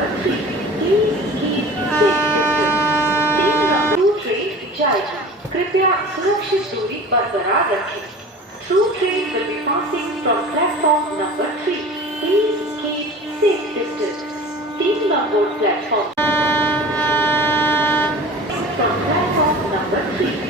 number 3. Please keep safe distance. Seat number 2 train जाएगी. कृपया सुरक्षित दूरी बरकरार रखें. Through train will be passing from platform number 3. Please keep safe distance. People on board platform from platform number 3.